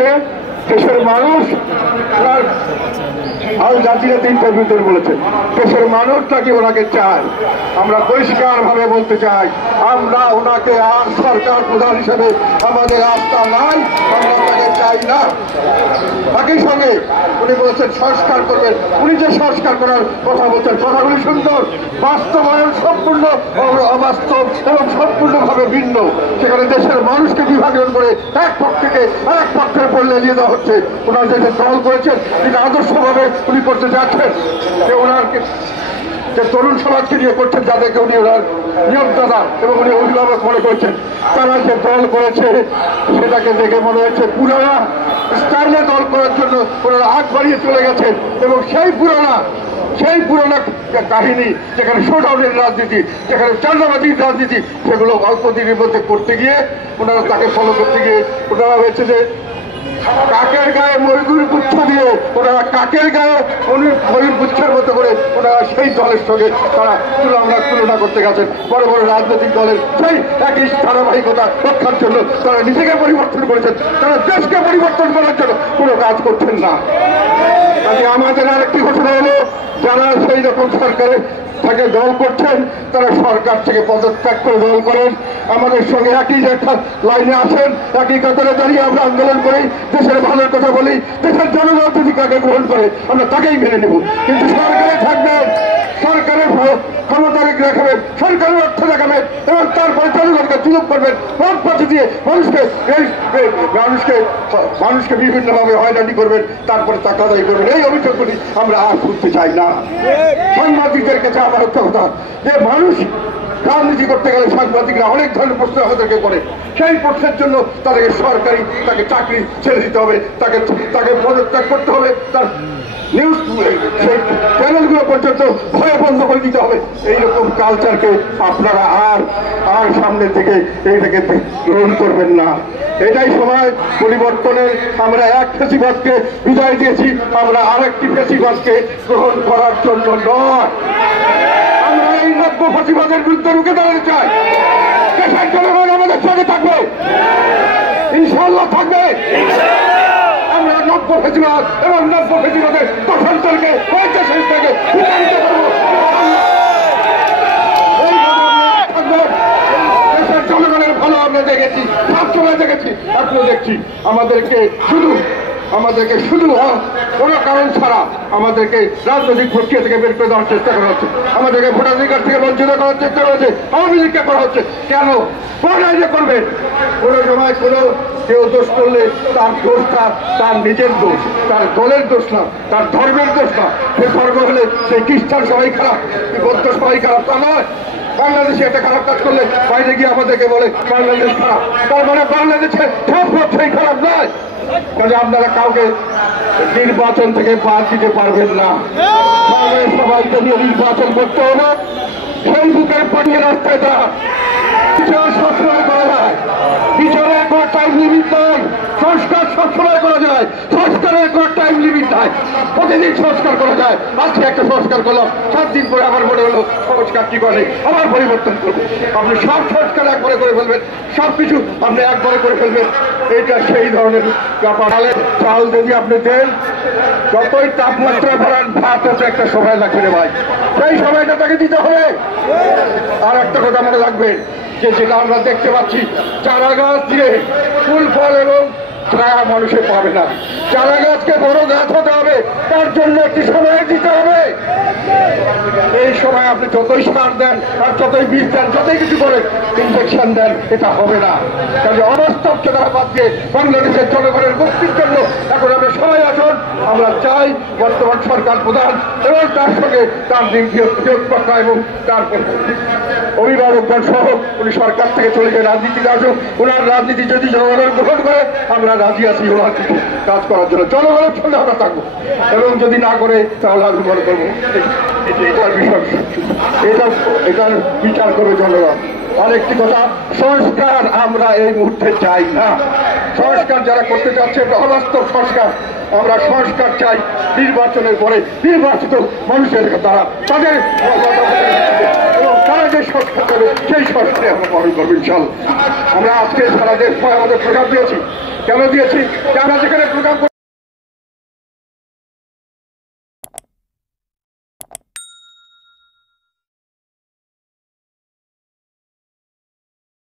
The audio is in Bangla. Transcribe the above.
যে দেশের মানুষ আল জাজিরাতে ইন্টারভিউতে বলেছেন দেশের মানুষ নাকি ওনাকে চায়। আমরা পরিষ্কার ভাবে বলতে চাই, আমরা ওনাকে আর সরকার প্রধান হিসেবে আমাদের আস্থা নাই, আমরা তাকে চাই না। একই সঙ্গে উনি বলেছেন সংস্কার করবেন। উনি যে সংস্কার করার কথা বলছেন, কথাগুলি সুন্দর, বাস্তবায়ন সম্পূর্ণ অবাস্তব এবং সম্পূর্ণভাবে ভিন্ন। সেখানে দেশের মানুষকে বিভাজন করে এক পক্ষকে আরেক পক্ষের পড়লে নিয়ে দেওয়া হচ্ছে। ওনার যে দল করেছেন তিনি আদর্শভাবে উনি করতে যাচ্ছেন, যে ওনার যে তরুণ সমাজকে নিয়ে করছেন, যাদেরকে উনি ওনার নিয়মদাতা এবং উনি অভিভাবক মনে করছেন, তারা যে দল করেছে সেটাকে দেখে মনে হচ্ছে পুরানা স্টাইলে দল করার জন্য ওনারা আগ বাড়িয়ে চলে গেছেন। এবং সেই পুরোনো কাহিনী, যেখানে শোডাউনের রাজনীতি, যেখানে চাঁদাবাজির রাজনীতি, সেগুলো অল্প দিনের মধ্যে করতে গিয়ে ওনারা তাকে ফলো করতে গিয়ে ওনারা হয়েছে যে কাকের গায়ে ময়ূর গুচ্ছ দিয়ে ওনারা কাকের গায়ে ময়ূর গুচ্ছের মতো করে ওনারা সেই দলের সঙ্গে তারা তুলনা করতে গেছেন। বড় বড় রাজনৈতিক দলের সেই একই ধারাবাহিকতা রক্ষার জন্য তারা নিজেকে পরিবর্তন করেছেন, তারা দেশকে পরিবর্তন করার জন্য কোনো কাজ করছেন না। কাজে আমাদের আরেকটি ঘোষণা হলো, যারা সেই রকম সরকারে তাকে দল করছেন তারা সরকার থেকে পদত্যাগ করে দল করেন, আমাদের সঙ্গে একই লাইনে আসেন, একই কাতারে দাঁড়িয়ে আমরা আন্দোলন করি, দেশের ভালোর কথা বলি, দেশের জনগণ যদি কাকে গ্রহণ করে আমরা তাকেই মেনে নেব। কিন্তু সরকারে থাকবেন, সরকারের ক্ষমতা দেখাবেন, সরকারের অর্থ দেখাবেন এবং তারপরে জনগণকে সুযোগ করবেন, ভোট পাশে দিয়ে মানুষকে বিভিন্নভাবে হয়রানি করবেন, তারপরে টাকা আদায় করবেন। এই অভিযোগগুলি আমরা আর শুনতে চাই না। সাংবাদিকদের কাছে আমার হচ্ছে কথা যে মানুষ রাজনীতি করতে গেলে সাংবাদিকরা অনেক ধরনের প্রশ্ন আমাদেরকে করে, সেই প্রশ্নের জন্য তাদেরকে সরকারি তাকে চাকরি ছেড়ে দিতে হবে, তাকে পদত্যাগ করতে হবে, তার নিউজ সেই চ্যানেলগুলো পর্যন্ত ভয়ে বন্ধ করে দিতে হবে। এইরকম কালচারকে আপনারা আর সামনে থেকে এইটাকে গ্রহণ করবেন না। এটাই সময় পরিবর্তনের। আমরা এক ফেসিবাদকে বিদায় দিয়েছি, আমরা আরেকটি ফেসিবাদকে গ্রহণ করার জন্য নয়। আমরা এই নব্য ফেসিবাদের বিরুদ্ধে রুখে দাঁড়াতে চাই। দেশের জনগণ আমাদের সঙ্গে থাকবে, ইনশাআল্লাহ থাকবে। আমরা নব্য ফেসিবাদ এবং নব্য ফেসিবাদের দশান্তরকে ওই দেশের থেকে বিতাড়িত করব। দেশের জনগণের ভালো আমরা দেখেছি, সবসময় দেখেছি, এখনো দেখছি। আমাদেরকে শুধু কোনো কারণ ছাড়া আমাদেরকে রাজনৈতিক প্রক্রিয়া থেকে বের করে দেওয়ার চেষ্টা করা হচ্ছে, আমাদেরকে ভোটাধিকার থেকে বঞ্চিত করার চেষ্টা করা হচ্ছে, আওয়ামী লীগকে করা হচ্ছে। কেন যে করবেন? কোনো সময় কেউ দোষ করলে তার দোষটা তার নিজের দোষ, তার দলের দোষ না, তার ধর্মের দোষ না। সে ধর্ম হলে সেই খ্রিস্টান সবাই খারাপ, বৌদ্ধ সবাই খারাপ, তা নয়। বাংলাদেশে একটা খারাপ কাজ করলে বাইরে গিয়ে আমাদেরকে বলে বাংলাদেশ খারাপ, তার মানে বাংলাদেশে সব সেই খারাপ নয়। কাজে আপনারা কাউকে নির্বাচন থেকে বাদ দিতে পারবেন না। সবাইকে নিয়ে নির্বাচন করতে হবে। সেই বুকের পাঠিয়ে রাস্তায় বিচার সবসময় করা যায়, বিচারের কোনো টাইম লিমিট নয়। সংস্কার সবসময় করা যায়, সংস্কারের কোনো টাইম লিমিট নাই। প্রতিদিন সংস্কার করা যায়। আজকে একটা সংস্কার করলাম, 7 দিন পরে আমার মনে হলো সংস্কার কি করে আবার পরিবর্তন করবো। আপনি সব সংস্কার একবারে করে ফেলবেন, সবকিছু আপনি একবারে করে ফেলবেন। এটা সেই ধরনের ব্যাপার। চাল যদি আপনি দেন, যতই তাপমাত্রা বাড়ান, ভাত হচ্ছে একটা সময় লাগবে রে ভাই, সেই সময়টা তাকে দিতে হবে। আর একটা কথা মনে রাখবেন, যেটা আমরা দেখতে পাচ্ছি, চারা গাছ দিয়ে ফুল ফল এবং ছায়া মানুষে পাবে না। চারা গাছকে বড় গাছ হতে হবে, তার জন্য একটি সময় দিতে হবে। এই সময় আপনি যতই সার দেন আর যতই বীজ দেন, যতই কিছু করেন, ইনজেকশন দেন, এটা হবে না। কাজে অবাস্তব চেতনা বাদ দিয়ে বাংলাদেশের জনগণের মুক্তির জন্য এখন আমরা সবাই আসুন। আমরা চাই বর্তমান সরকার প্রধান এবং তার সঙ্গে তার নিয়োগকর্তা এবং তার অভিভাবকগণ সহ উনি সরকার থেকে চলে গিয়ে রাজনীতিতে আসুন। ওনার রাজনীতি যদি জনগণ গ্রহণ করে আমরা রাজি আছি ওনার কাজ করার জন্য, জনগণের সঙ্গে আমরা থাকবো। এবং যদি না করে তাহলে আমি মনে করবো এটার বিষয়, এটার বিচার করবে জনগণ। আরেকটি কথা, সংস্কার আমরা এই মুহূর্তে চাই না। সংস্কার যারা করতে চাচ্ছে এটা অবাস্তব সংস্কার। আমরা সংস্কার চাই নির্বাচনের পরে নির্বাচিত মানুষের দ্বারা তাদের এবং তারা যে সংস্কার করবে সেই সংস্কারে আমরা পালন করবো ইনশাআল্লাহ। আমরা আজকে সারা দেশ আমাদের প্রকাশ দিয়েছি। কেন দিয়েছি? আমরা যে